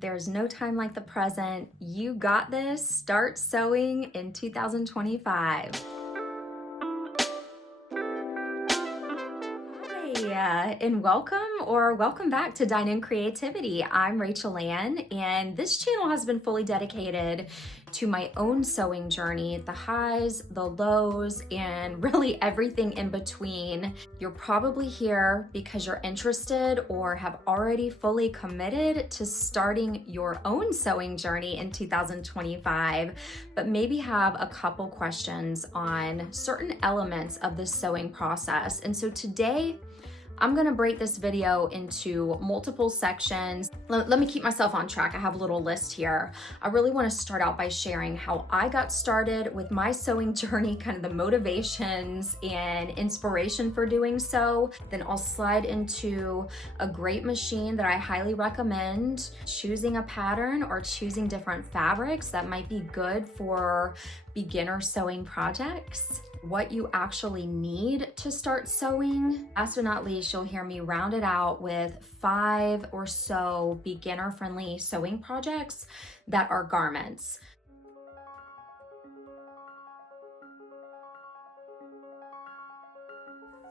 There's no time like the present. You got this. Start sewing in 2025. Hi, and welcome back to Dine In Creativity. I'm Rachel Ann, and this channel has been fully dedicated to my own sewing journey, the highs, the lows, and really everything in between. You're probably here because you're interested or have already fully committed to starting your own sewing journey in 2025, but maybe have a couple questions on certain elements of the sewing process. And so today, I'm gonna break this video into multiple sections. Let me keep myself on track. I have a little list here. I really wanna start out by sharing how I got started with my sewing journey, kind of the motivations and inspiration for doing so. Then I'll slide into a great machine that I highly recommend, choosing a pattern or choosing different fabrics that might be good for beginner sewing projects, what you actually need to start sewing. Last but not least, you'll hear me round it out with 5 or so beginner-friendly sewing projects that are garments.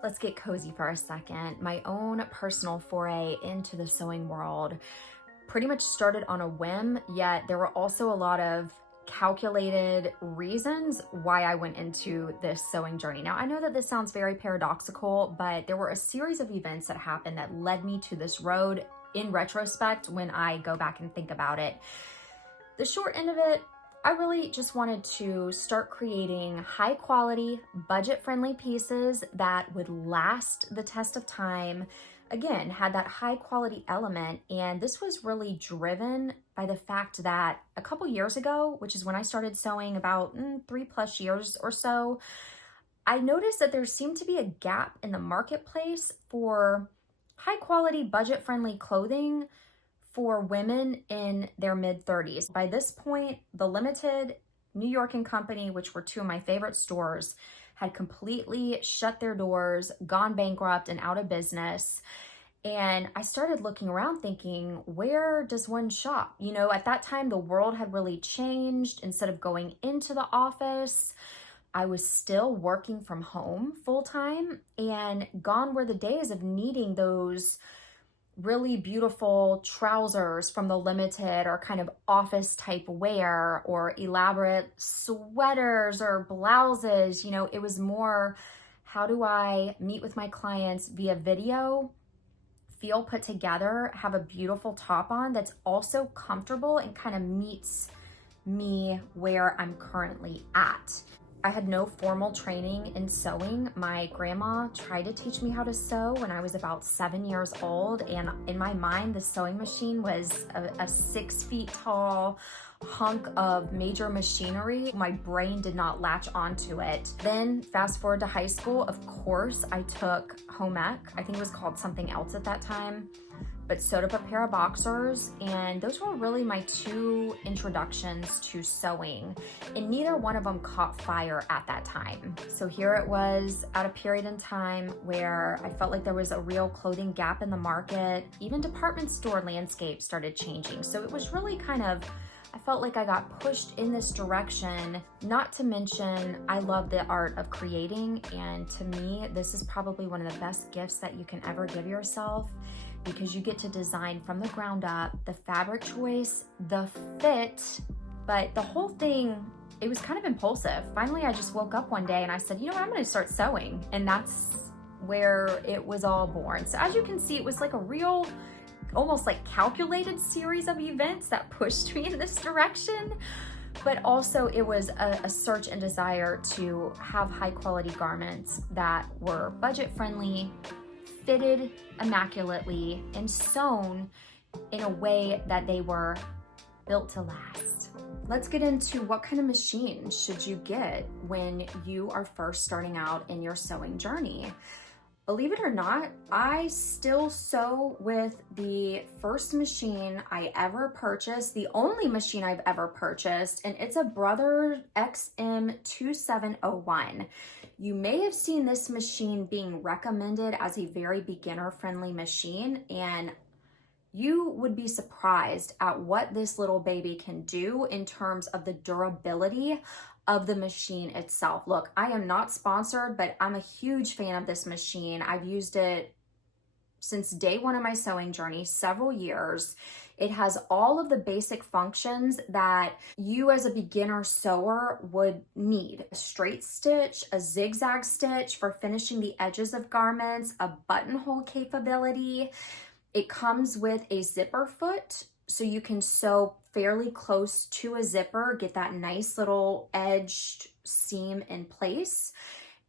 Let's get cozy for a second. My own personal foray into the sewing world pretty much started on a whim, yet there were also a lot of calculated reasons why I went into this sewing journey. Now, I know that this sounds very paradoxical, but there were a series of events that happened that led me to this road in retrospect when I go back and think about it. The short end of it, I really just wanted to start creating high quality, budget-friendly pieces that would last the test of time. Again, had that high quality element. And this was really driven by the fact that a couple years ago, which is when I started sewing about 3+ years or so, I noticed that there seemed to be a gap in the marketplace for high quality, budget friendly clothing for women in their mid-30s. By this point, the Limited, New York and Company, which were two of my favorite stores, had completely shut their doors, gone bankrupt and out of business. And I started looking around thinking, where does one shop? You know, at that time, the world had really changed. Instead of going into the office, I was still working from home full time, and gone were the days of needing those really beautiful trousers from the Limited or kind of office type wear or elaborate sweaters or blouses. You know, it was more, how do I meet with my clients via video, feel put together, have a beautiful top on that's also comfortable and kind of meets me where I'm currently at. I had no formal training in sewing. My grandma tried to teach me how to sew when I was about 7 years old. And in my mind, the sewing machine was a 6 feet tall hunk of major machinery. My brain did not latch onto it. Then fast forward to high school, of course, I took home ec. I think it was called something else at that time, but sewed up a pair of boxers, and those were really my 2 introductions to sewing, and neither one of them caught fire at that time. So here it was at a period in time where I felt like there was a real clothing gap in the market. Even department store landscape started changing. So it was really kind of, I felt like I got pushed in this direction. Not to mention, I love the art of creating, and to me, this is probably one of the best gifts that you can ever give yourself, because you get to design from the ground up, the fabric choice, the fit, but the whole thing, it was kind of impulsive. Finally, I just woke up one day and I said, you know what, I'm gonna start sewing. And that's where it was all born. So as you can see, it was like a real, almost like calculated series of events that pushed me in this direction. But also it was a search and desire to have high quality garments that were budget friendly, fitted immaculately, and sewn in a way that they were built to last. Let's get into what kind of machine should you get when you are first starting out in your sewing journey. Believe it or not, I still sew with the first machine I ever purchased, the only machine I've ever purchased, and it's a Brother XM2701. You may have seen this machine being recommended as a very beginner-friendly machine, and You would be surprised at what this little baby can do in terms of the durability of the machine itself. Look, I am not sponsored, but I'm a huge fan of this machine. I've used it since day one of my sewing journey, several years. It has all of the basic functions that you as a beginner sewer would need. A straight stitch, a zigzag stitch for finishing the edges of garments, a buttonhole capability. It comes with a zipper foot, so you can sew fairly close to a zipper, get that nice little edged seam in place.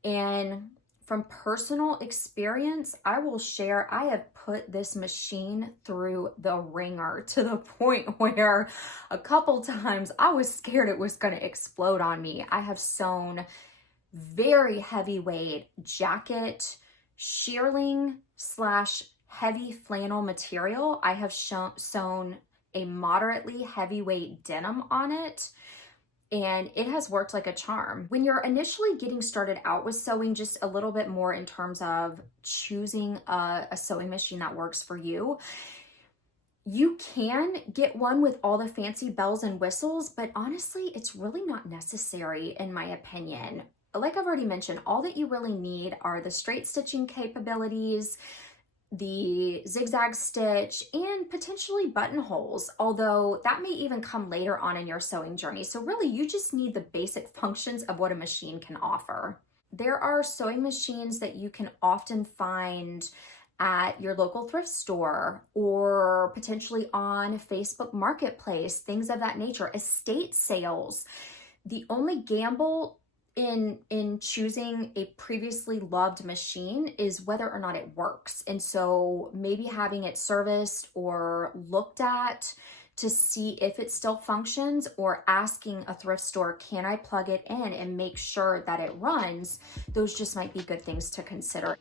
And from personal experience, I will share, I have put this machine through the ringer to the point where a couple times I was scared it was going to explode on me. I have sewn very heavyweight jacket, shearling / heavy flannel material. I have sewn a moderately heavyweight denim on it, and it has worked like a charm. When you're initially getting started out with sewing, just a little bit more in terms of choosing a sewing machine that works for you, you can get one with all the fancy bells and whistles, but honestly, it's really not necessary in my opinion. Like I've already mentioned, all that you really need are the straight stitching capabilities, the zigzag stitch, and potentially buttonholes, although that may even come later on in your sewing journey. So really, you just need the basic functions of what a machine can offer. There are sewing machines that you can often find at your local thrift store or potentially on Facebook Marketplace, things of that nature, estate sales. The only gamble in choosing a previously loved machine is whether or not it works. And so maybe having it serviced or looked at to see if it still functions, or asking a thrift store, can I plug it in and make sure that it runs? Those just might be good things to consider.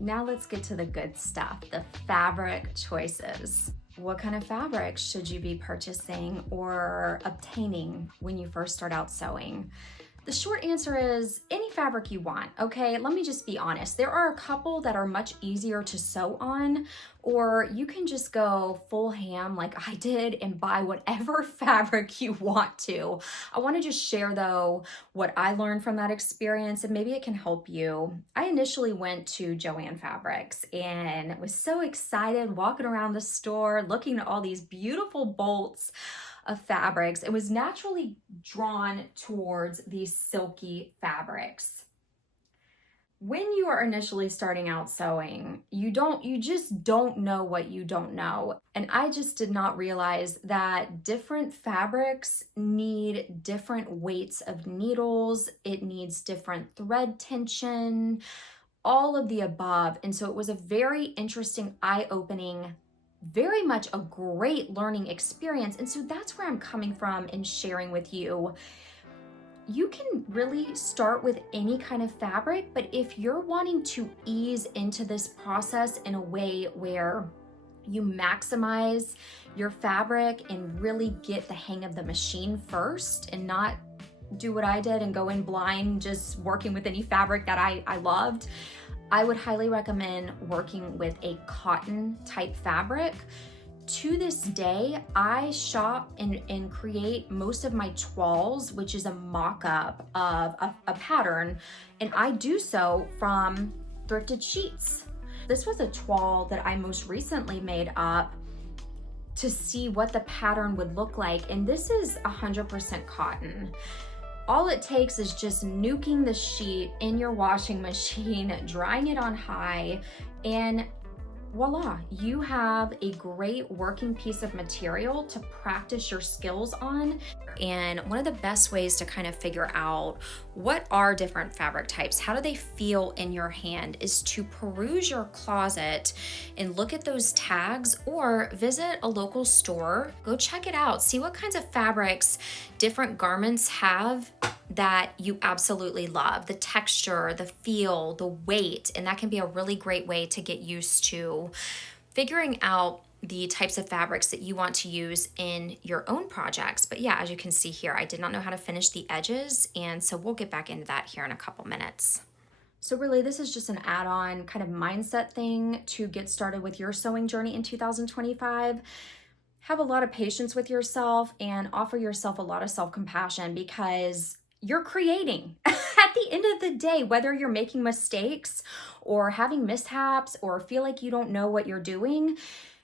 Now let's get to the good stuff, the fabric choices. What kind of fabrics should you be purchasing or obtaining when you first start out sewing? The short answer is any fabric you want, okay? Let me just be honest. There are a couple that are much easier to sew on, or you can just go full ham like I did and buy whatever fabric you want to. I want to just share though what I learned from that experience, and maybe it can help you. I initially went to Joann Fabrics and was so excited walking around the store looking at all these beautiful bolts of fabrics. It was naturally drawn towards these silky fabrics. When you are initially starting out sewing, you just don't know what you don't know. And I just did not realize that different fabrics need different weights of needles. It needs different thread tension, all of the above. And so it was a very interesting, eye-opening, very much a great learning experience. And so that's where I'm coming from in sharing with you. You can really start with any kind of fabric, but if you're wanting to ease into this process in a way where you maximize your fabric and really get the hang of the machine first and not do what I did and go in blind just working with any fabric that I loved, I would highly recommend working with a cotton type fabric. To this day, I shop and create most of my toiles, which is a mock-up of a pattern, and I do so from thrifted sheets. This was a toile that I most recently made up to see what the pattern would look like, and this is 100% cotton. All it takes is just nuking the sheet in your washing machine, drying it on high, and voila, you have a great working piece of material to practice your skills on. And one of the best ways to kind of figure out what are different fabric types, how do they feel in your hand, is to peruse your closet and look at those tags, or visit a local store, go check it out, see what kinds of fabrics different garments have that you absolutely love, the texture, the feel, the weight, and that can be a really great way to get used to figuring out the types of fabrics that you want to use in your own projects. But yeah, as you can see here, I did not know how to finish the edges, and so we'll get back into that here in a couple minutes. So really, this is just an add-on kind of mindset thing to get started with your sewing journey in 2025. Have a lot of patience with yourself and offer yourself a lot of self-compassion, because you're creating. At the end of the day, whether you're making mistakes or having mishaps or feel like you don't know what you're doing,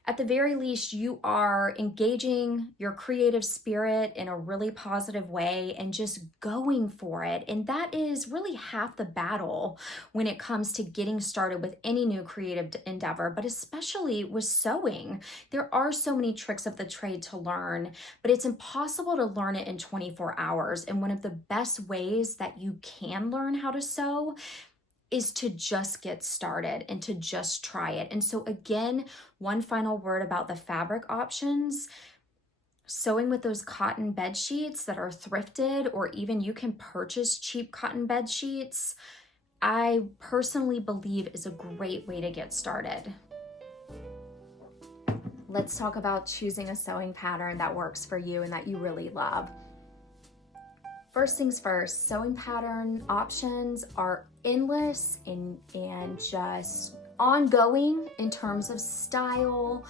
at the very least, you are engaging your creative spirit in a really positive way and just going for it. And that is really half the battle when it comes to getting started with any new creative endeavor, but especially with sewing. There are so many tricks of the trade to learn, but it's impossible to learn it in 24 hours. And one of the best ways that you can learn how to sew is to just get started and to just try it. And so again, one final word about the fabric options. Sewing with those cotton bed sheets that are thrifted, or even you can purchase cheap cotton bed sheets, I personally believe is a great way to get started. Let's talk about choosing a sewing pattern that works for you and that you really love. First things first, sewing pattern options are endless and just ongoing in terms of style,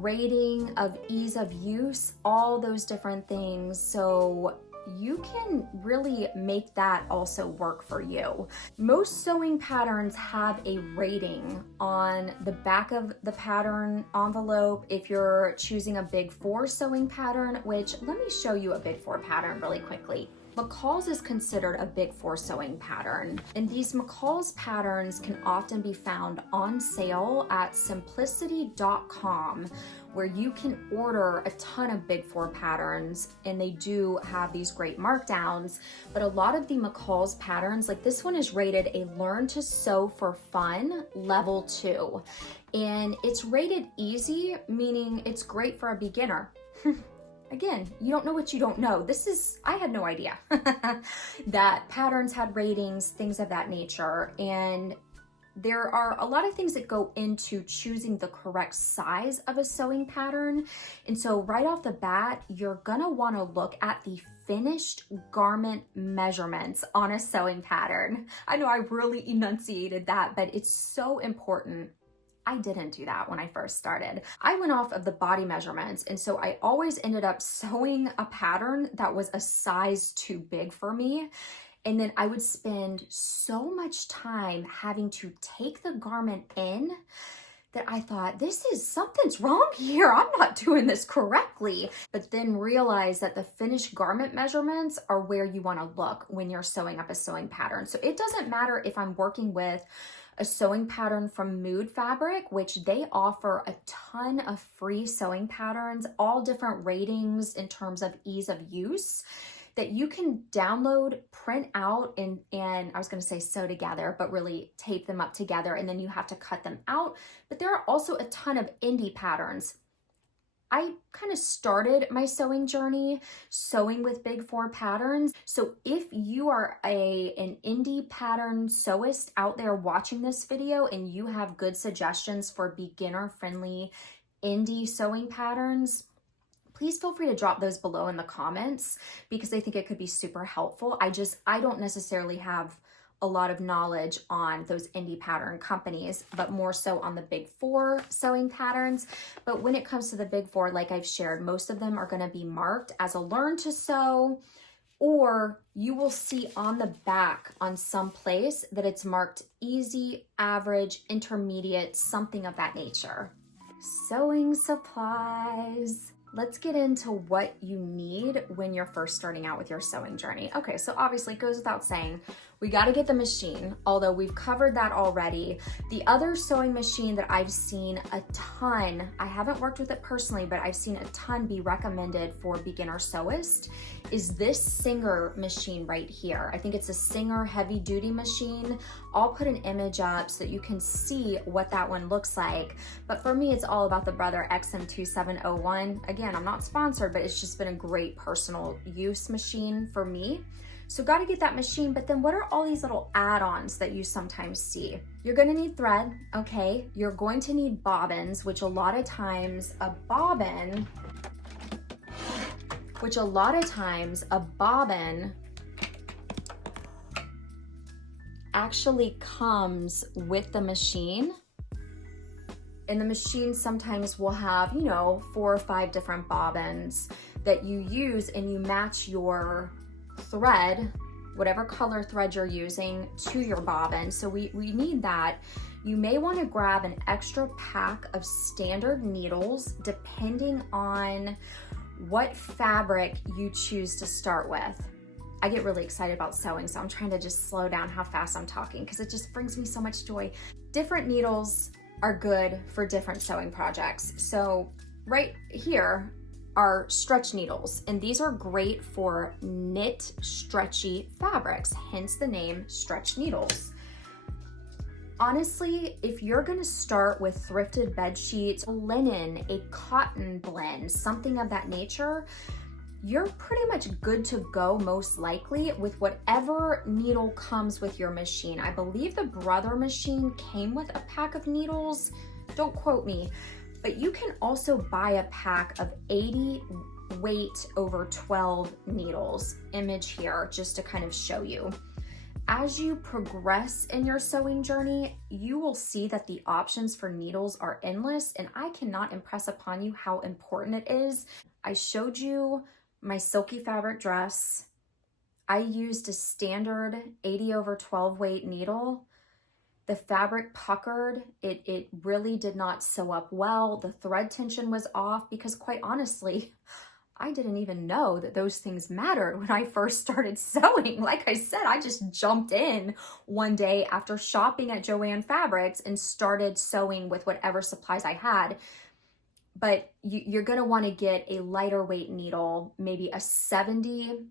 rating, of ease of use, all those different things. So you can really make that also work for you. Most sewing patterns have a rating on the back of the pattern envelope if you're choosing a Big 4 sewing pattern, which let me show you a Big 4 pattern really quickly. McCall's is considered a Big 4 sewing pattern, and these McCall's patterns can often be found on sale at simplicity.com, where you can order a ton of Big 4 patterns, and they do have these great markdowns. But a lot of the McCall's patterns, like this one, is rated a Learn to Sew for Fun level 2, and it's rated easy, meaning it's great for a beginner. Again, you don't know what you don't know. I had no idea that patterns had ratings, things of that nature. And there are a lot of things that go into choosing the correct size of a sewing pattern. And so right off the bat, you're gonna wanna look at the finished garment measurements on a sewing pattern. I know I really enunciated that, but it's so important. I didn't do that when I first started. I went off of the body measurements, and so I always ended up sewing a pattern that was a size too big for me. And then I would spend so much time having to take the garment in that I thought, something's wrong here. I'm not doing this correctly. But then realize that the finished garment measurements are where you want to look when you're sewing up a sewing pattern. So it doesn't matter if I'm working with a sewing pattern from Mood Fabric, which they offer a ton of free sewing patterns, all different ratings in terms of ease of use, that you can download, print out, and I was gonna say sew together, but really tape them up together, and then you have to cut them out. But there are also a ton of indie patterns. I kind of started my sewing journey sewing with Big 4 patterns. So if you are an indie pattern sewist out there watching this video and you have good suggestions for beginner-friendly indie sewing patterns, please feel free to drop those below in the comments, because I think it could be super helpful. I don't necessarily have a lot of knowledge on those indie pattern companies, but more so on the Big 4 sewing patterns. But when it comes to the Big 4, like I've shared, most of them are going to be marked as a Learn to Sew, or you will see on the back on some place that it's marked easy, average, intermediate, something of that nature. Sewing supplies. Let's get into what you need when you're first starting out with your sewing journey. Okay, so obviously it goes without saying, we got to get the machine, although we've covered that already. The other sewing machine that I've seen a ton, I haven't worked with it personally, but I've seen a ton be recommended for beginner sewist, is this Singer machine right here. I think it's a Singer heavy duty machine. I'll put an image up so that you can see what that one looks like. But for me, it's all about the Brother XM2701. Again, I'm not sponsored, but it's just been a great personal use machine for me. So got to get that machine, but then what are all these little add-ons that you sometimes see? You're going to need thread, okay? You're going to need bobbins, which a lot of times a bobbin actually comes with the machine. And the machine sometimes will have, 4 or 5 different bobbins that you use, and you match your thread, whatever color thread you're using, to your bobbin. So we need that. You may want to grab an extra pack of standard needles depending on what fabric you choose to start with. I get really excited about sewing, so I'm trying to just slow down how fast I'm talking because it just brings me so much joy. Different needles are good for different sewing projects. So right here are stretch needles, and these are great for knit stretchy fabrics, hence the name stretch needles. Honestly, if you're gonna start with thrifted bed sheets, linen, a cotton blend, something of that nature, you're pretty much good to go most likely with whatever needle comes with your machine. I believe the Brother machine came with a pack of needles, don't quote me, but you can also buy a pack of 80 weight over 12 needles. Image here just to kind of show you. As you progress in your sewing journey, you will see that the options for needles are endless, and I cannot impress upon you how important it is. I showed you my silky fabric dress. I used a standard 80 over 12 weight needle. The fabric puckered. It really did not sew up well. The thread tension was off because, quite honestly, I didn't even know that those things mattered when I first started sewing. Like I said, I just jumped in one day after shopping at Joann Fabrics and started sewing with whatever supplies I had. But you're gonna wanna get a lighter weight needle, maybe a 70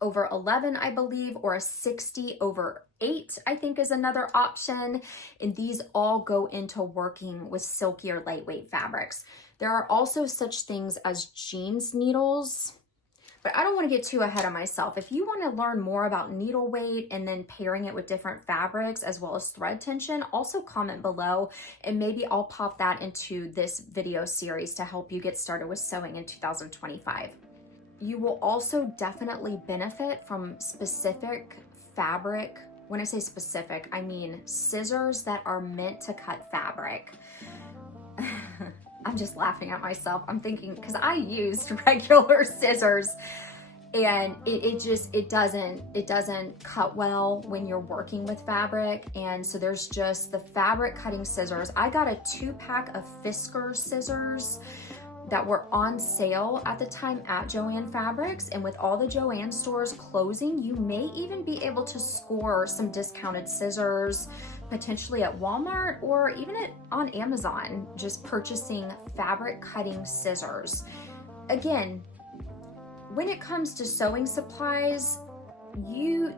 over 11, I believe, or a 60 over 8, I think is another option. And these all go into working with silky or lightweight fabrics. There are also such things as jeans needles, but I don't want to get too ahead of myself. If you want to learn more about needle weight and then pairing it with different fabrics as well as thread tension, also comment below, and maybe I'll pop that into this video series to help you get started with sewing in 2025. You will also definitely benefit from specific fabric. When I say specific, I mean scissors that are meant to cut fabric. I'm just laughing at myself. I'm thinking, because I used regular scissors and it doesn't cut well when you're working with fabric. And so there's just the fabric cutting scissors. I got a 2-pack of Fisker scissors that were on sale at the time at Joann Fabrics, and with all the Joann stores closing, you may even be able to score some discounted scissors, potentially at Walmart or even on Amazon, just purchasing fabric cutting scissors. Again, when it comes to sewing supplies,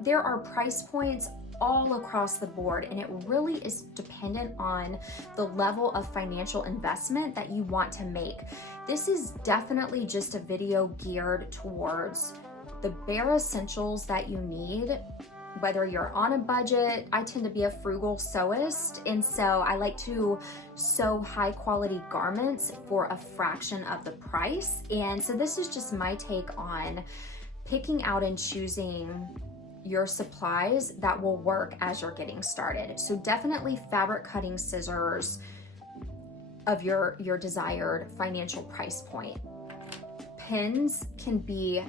there are price points all across the board, and it really is dependent on the level of financial investment that you want to make. This is definitely just a video geared towards the bare essentials that you need, whether you're on a budget. I tend to be a frugal sewist, and so I like to sew high quality garments for a fraction of the price. And so this is just my take on picking out and choosing your supplies that will work as you're getting started. So definitely fabric cutting scissors of your desired financial price point. Pins can be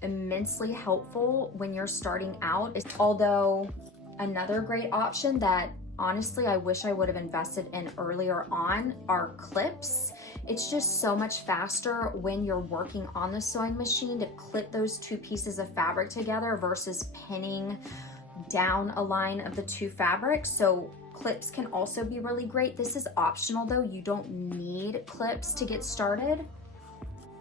immensely helpful when you're starting out. Although another great option that honestly I wish I would have invested in earlier on are clips. It's just so much faster when you're working on the sewing machine to clip those 2 pieces of fabric together versus pinning down a line of the 2 fabrics. So clips can also be really great. This is optional though. You don't need clips to get started.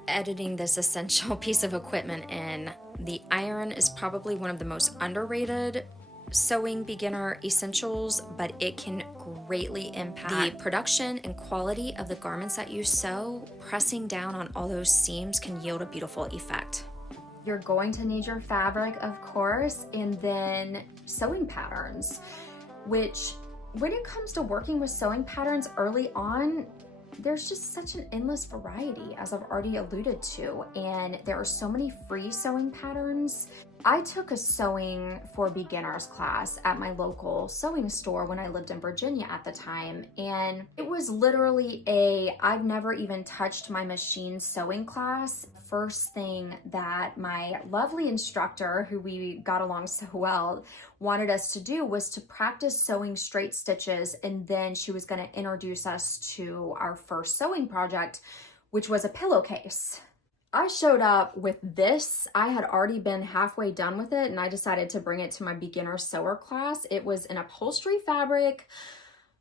Editing this essential piece of equipment in, the iron is probably one of the most underrated sewing beginner essentials, but it can greatly impact the production and quality of the garments that you sew. Pressing down on all those seams can yield a beautiful effect. You're going to need your fabric, of course, and then sewing patterns, which when it comes to working with sewing patterns early on, there's just such an endless variety, as I've already alluded to, and there are so many free sewing patterns. I took a sewing for beginners class at my local sewing store when I lived in Virginia at the time. And it was literally I've never even touched my machine sewing class. First thing that my lovely instructor, who we got along so well, wanted us to do was to practice sewing straight stitches. And then she was going to introduce us to our first sewing project, which was a pillowcase. I showed up with this. I had already been halfway done with it, and I decided to bring it to my beginner sewer class. It was an upholstery fabric,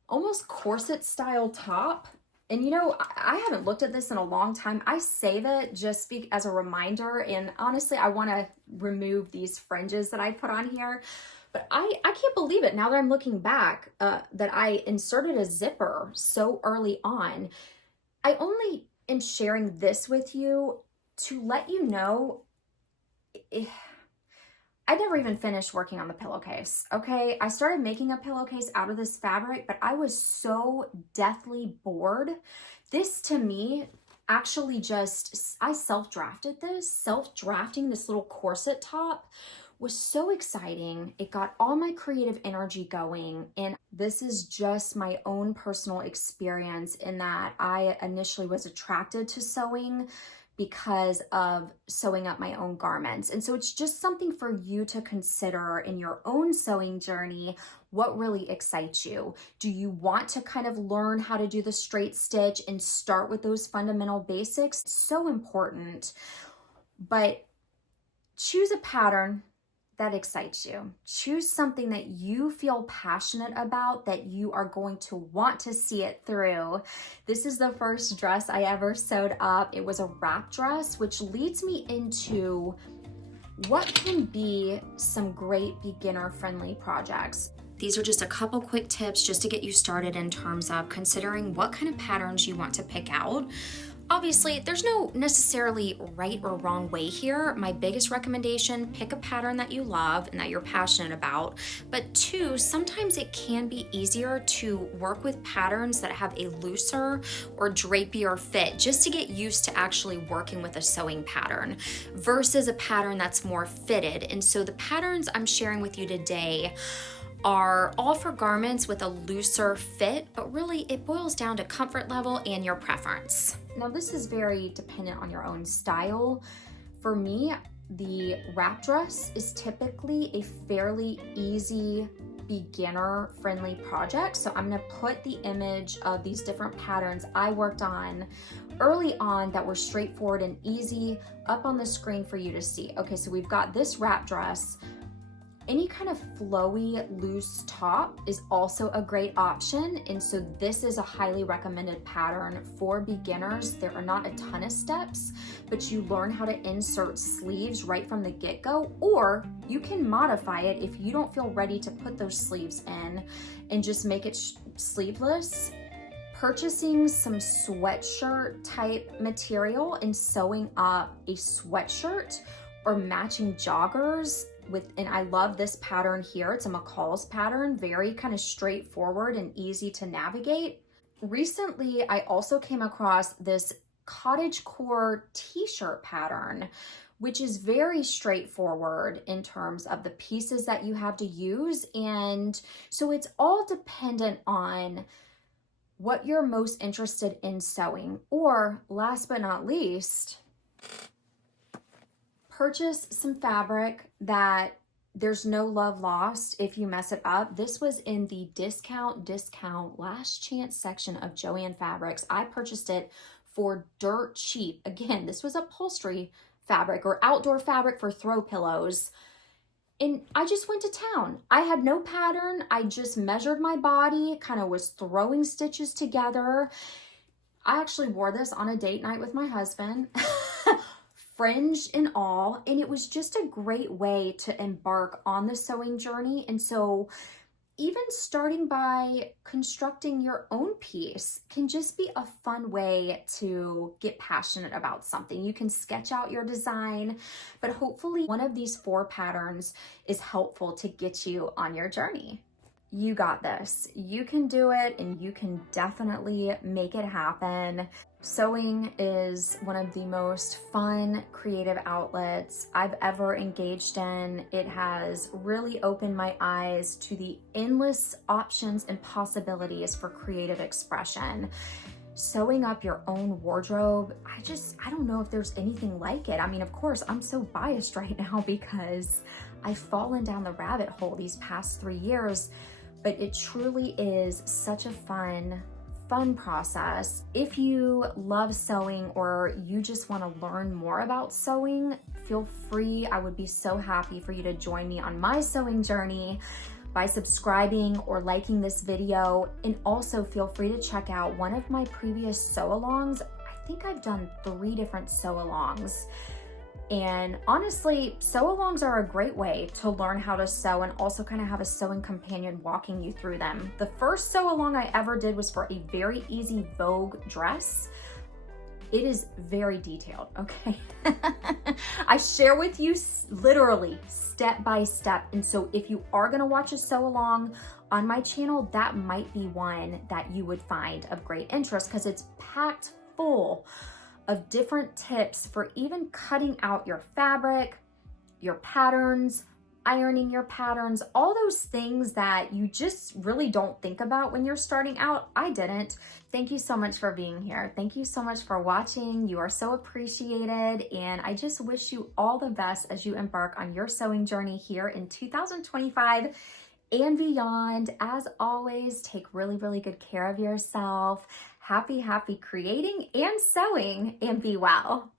almost corset style top. And you know, I haven't looked at this in a long time. I save it just as a reminder. And honestly, I want to remove these fringes that I put on here. But I can't believe it now that I'm looking back that I inserted a zipper so early on. I only am sharing this with you to let you know, I never even finished working on the pillowcase, okay? I started making a pillowcase out of this fabric, but I was so deathly bored. This to me, actually I self-drafted this. Self-drafting this little corset top was so exciting. It got all my creative energy going. And this is just my own personal experience in that I initially was attracted to sewing because of sewing up my own garments. And so it's just something for you to consider in your own sewing journey. What really excites you? Do you want to kind of learn how to do the straight stitch and start with those fundamental basics? It's so important, but choose a pattern that excites you. Choose something that you feel passionate about, that you are going to want to see it through. This is the first dress I ever sewed up. It was a wrap dress, which leads me into what can be some great beginner-friendly projects. These are just a couple quick tips just to get you started in terms of considering what kind of patterns you want to pick out. Obviously, there's no necessarily right or wrong way here. My biggest recommendation, pick a pattern that you love and that you're passionate about. But two, sometimes it can be easier to work with patterns that have a looser or drapier fit just to get used to actually working with a sewing pattern versus a pattern that's more fitted. And so the patterns I'm sharing with you today are all for garments with a looser fit, but really it boils down to comfort level and your preference. Now this is very dependent on your own style. For me, the wrap dress is typically a fairly easy beginner-friendly project. So I'm gonna put the image of these different patterns I worked on early on that were straightforward and easy up on the screen for you to see. Okay, so we've got this wrap dress. Any kind of flowy, loose top is also a great option. And so this is a highly recommended pattern for beginners. There are not a ton of steps, but you learn how to insert sleeves right from the get-go, or you can modify it if you don't feel ready to put those sleeves in and just make it sleeveless. Purchasing some sweatshirt type material and sewing up a sweatshirt or matching joggers and I love this pattern here. It's a McCall's pattern, very kind of straightforward and easy to navigate. Recently, I also came across this cottagecore t-shirt pattern, which is very straightforward in terms of the pieces that you have to use. And so it's all dependent on what you're most interested in sewing. Or last but not least, purchase some fabric that there's no love lost if you mess it up. This was in the discount last chance section of Joann Fabrics. I purchased it for dirt cheap. Again, this was upholstery fabric or outdoor fabric for throw pillows. And I just went to town. I had no pattern. I just measured my body, kind of was throwing stitches together. I actually wore this on a date night with my husband. Fringe and all, and it was just a great way to embark on the sewing journey. And so even starting by constructing your own piece can just be a fun way to get passionate about something. You can sketch out your design, but hopefully one of these 4 patterns is helpful to get you on your journey. You got this. You can do it, and you can definitely make it happen. Sewing is one of the most fun creative outlets I've ever engaged in. It has really opened my eyes to the endless options and possibilities for creative expression. Sewing up your own wardrobe, I don't know if there's anything like it. I mean, of course, I'm so biased right now because I've fallen down the rabbit hole these past 3 years, but it truly is such a fun process. If you love sewing or you just want to learn more about sewing, feel free. I would be so happy for you to join me on my sewing journey by subscribing or liking this video. And also feel free to check out one of my previous sew-alongs. I think I've done 3 different sew-alongs. And honestly, sew-alongs are a great way to learn how to sew and also kind of have a sewing companion walking you through them. The first sew-along I ever did was for a very easy Vogue dress. It is very detailed, okay? I share with you literally step by step. And so if you are gonna watch a sew-along on my channel, that might be one that you would find of great interest because it's packed full of different tips for even cutting out your fabric, your patterns, ironing your patterns, all those things that you just really don't think about when you're starting out. I didn't. Thank you so much for being here. Thank you so much for watching. You are so appreciated. And I just wish you all the best as you embark on your sewing journey here in 2025 and beyond. As always, take really, really good care of yourself. Happy creating and sewing, and be well.